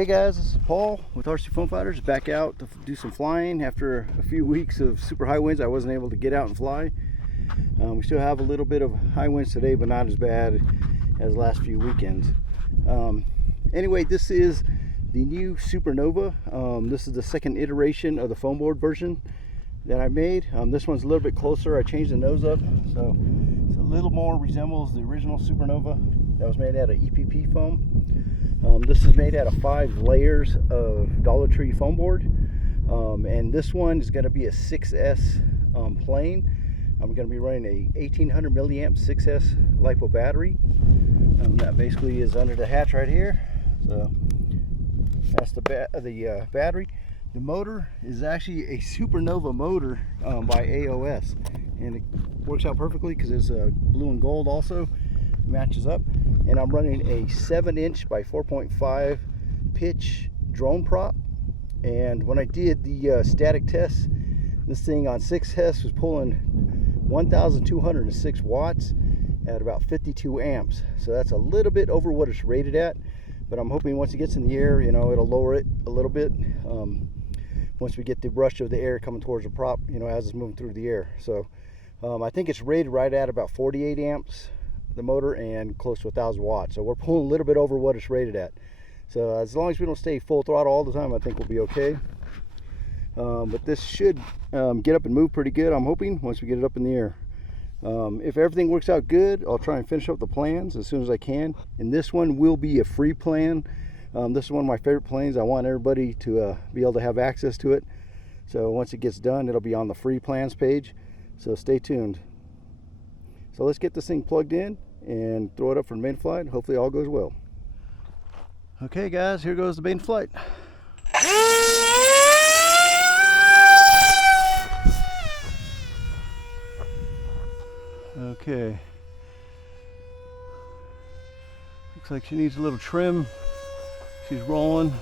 Hey guys, this is Paul with rcFoamFighters, back out to do some flying after a few weeks of super high winds. I wasn't able to get out and fly. We still have a little bit of high winds today, but not as bad as the last few weekends. Anyway, this is the new Supernova. This is the second iteration of the foam board version that I made. This one's a little bit closer. I changed the nose up, so it's a little more resembles the original Supernova that was made out of EPP foam. This is made out of 5 layers of Dollar Tree foam board, and this one is going to be a 6S plane. I'm going to be running a 1800 milliamp 6S LiPo battery. That basically is under the hatch right here. So that's the battery. The motor is actually a Supernova motor by AOS, and it works out perfectly because it's blue and gold also matches up. And I'm running a 7-inch by 4.5 pitch drone prop. And when I did the static test, this thing on 6S was pulling 1,206 watts at about 52 amps. So that's a little bit over what it's rated at, but I'm hoping once it gets in the air, you know, it'll lower it a little bit once we get the rush of the air coming towards the prop, you know, as it's moving through the air. So I think it's rated right at about 48 amps, the motor, and close to 1,000 watts. So we're pulling a little bit over what it's rated at. So as long as we don't stay full throttle all the time, I think we'll be okay. But this should get up and move pretty good, I'm hoping, once we get it up in the air. If everything works out good, I'll try and finish up the plans as soon as I can. And this one will be a free plan. This is one of my favorite planes. I want everybody to be able to have access to it. So once it gets done, it'll be on the free plans page. So stay tuned. So let's get this thing plugged in and throw it up for the main flight. Hopefully all goes well. Okay guys, here goes the main flight. Okay. Looks like she needs a little trim. She's rolling.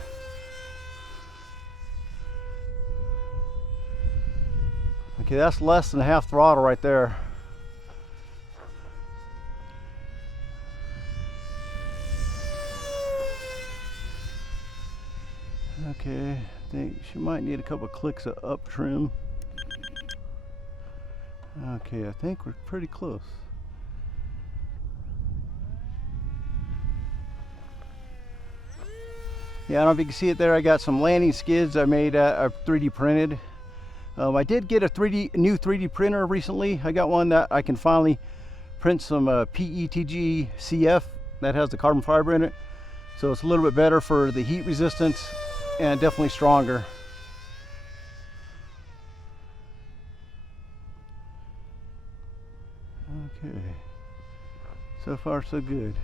Okay, that's less than half throttle right there. Okay, I think she might need a couple of clicks of up trim. Okay, I think we're pretty close. Yeah, I don't know if you can see it there. I got some landing skids I made, 3D printed. I did get a new 3D printer recently. I got one that I can finally print some PETG CF that has the carbon fiber in it. So it's a little bit better for the heat resistance and definitely stronger. Okay, so far so good.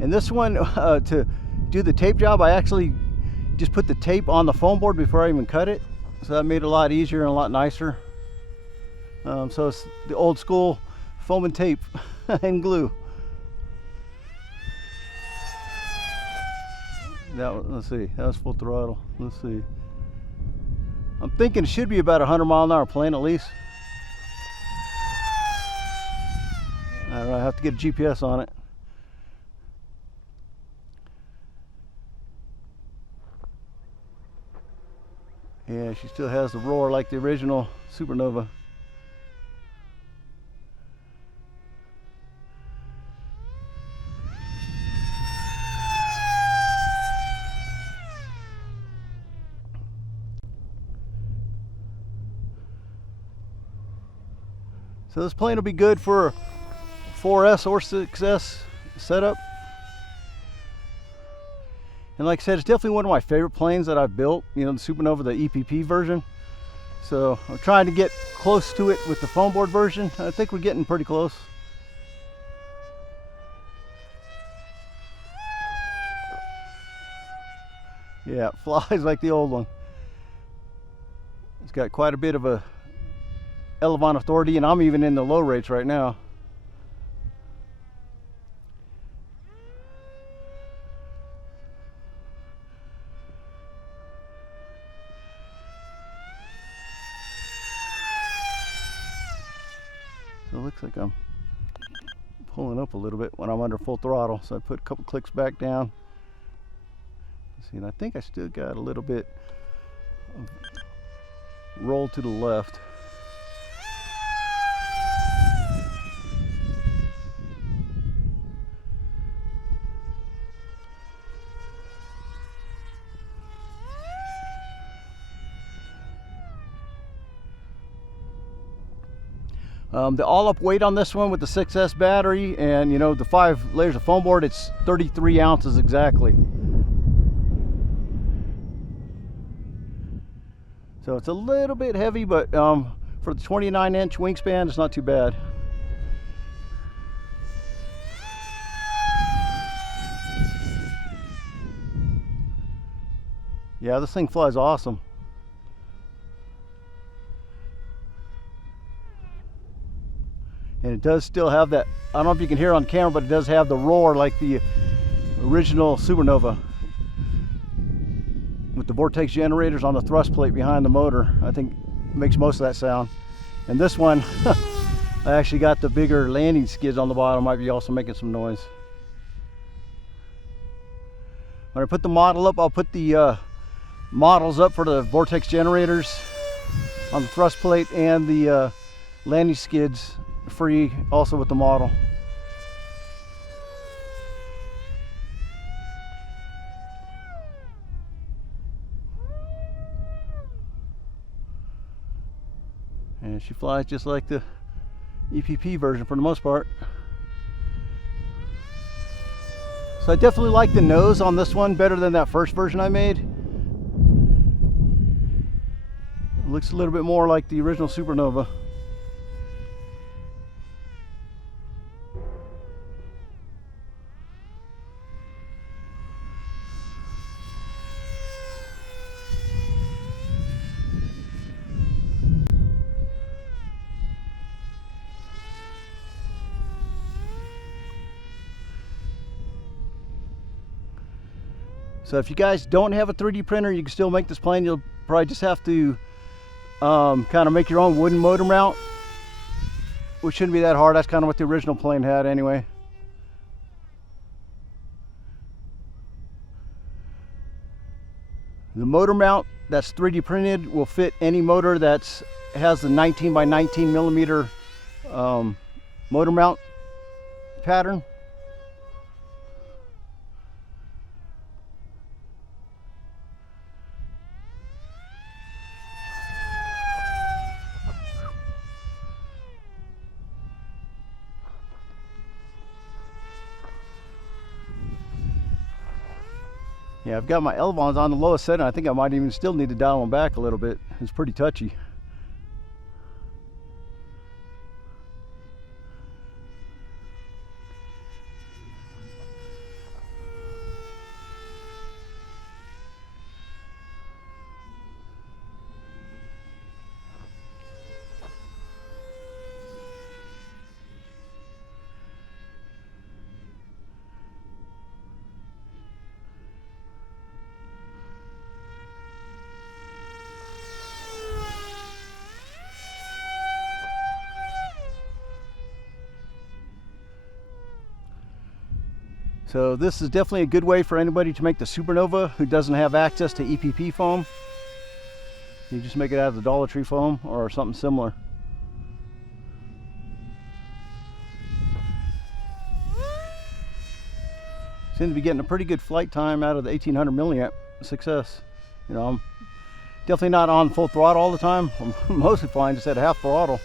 And this one, to do the tape job, I actually just put the tape on the foam board before I even cut it. So that made it a lot easier and a lot nicer. So it's the old school foam and tape and glue. Let's see, that was full throttle. Let's see. I'm thinking it should be about 100-mile-an-hour plane at least. I don't know, I have to get a GPS on it. Yeah, she still has the roar like the original Supernova. So this plane will be good for 4S or 6S setup. And like I said, it's definitely one of my favorite planes that I've built, you know, the Supernova, the EPP version. So I'm trying to get close to it with the foam board version. I think we're getting pretty close. Yeah, it flies like the old one. It's got quite a bit of a elevation authority, and I'm even in the low rates right now. So it looks like I'm pulling up a little bit when I'm under full throttle, so I put a couple clicks back down. See, and I think I still got a little bit of roll to the left. The all-up weight on this one with the 6S battery and, you know, the 5 layers of foam board, it's 33 ounces exactly. So it's a little bit heavy, but for the 29-inch wingspan, it's not too bad. Yeah, this thing flies awesome. And it does still have that, I don't know if you can hear on camera, but it does have the roar like the original Supernova, with the vortex generators on the thrust plate behind the motor. I think it makes most of that sound. And this one, I actually got the bigger landing skids on the bottom, might be also making some noise. When I put the model up, I'll put the models up for the vortex generators on the thrust plate and the landing skids free also with the model. And she flies just like the EPP version for the most part. So I definitely like the nose on this one better than that first version I made. It looks a little bit more like the original Supernova. So if you guys don't have a 3D printer, you can still make this plane. You'll probably just have to kind of make your own wooden motor mount, which shouldn't be that hard. That's kind of what the original plane had anyway. The motor mount that's 3D printed will fit any motor that has the 19 by 19 millimeter motor mount pattern. Yeah, I've got my elevons on the lowest setting. I think I might even still need to dial them back a little bit. It's pretty touchy. So this is definitely a good way for anybody to make the Supernova who doesn't have access to EPP foam. You just make it out of the Dollar Tree foam or something similar. Seem to be getting a pretty good flight time out of the 1800 milliamp 6S. You know, I'm definitely not on full throttle all the time. I'm mostly flying just at half throttle.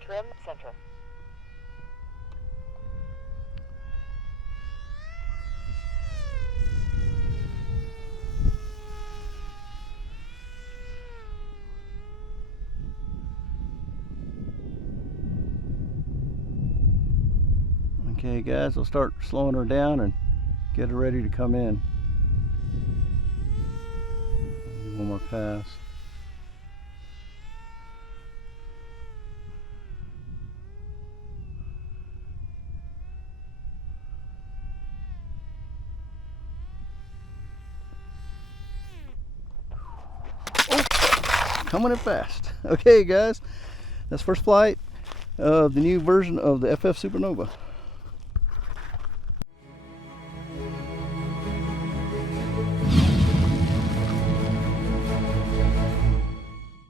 Trim center. Okay guys, I'll start slowing her down and get her ready to come in. One more pass. coming in fast. Okay guys, that's first flight of the new version of the FF-Supernova.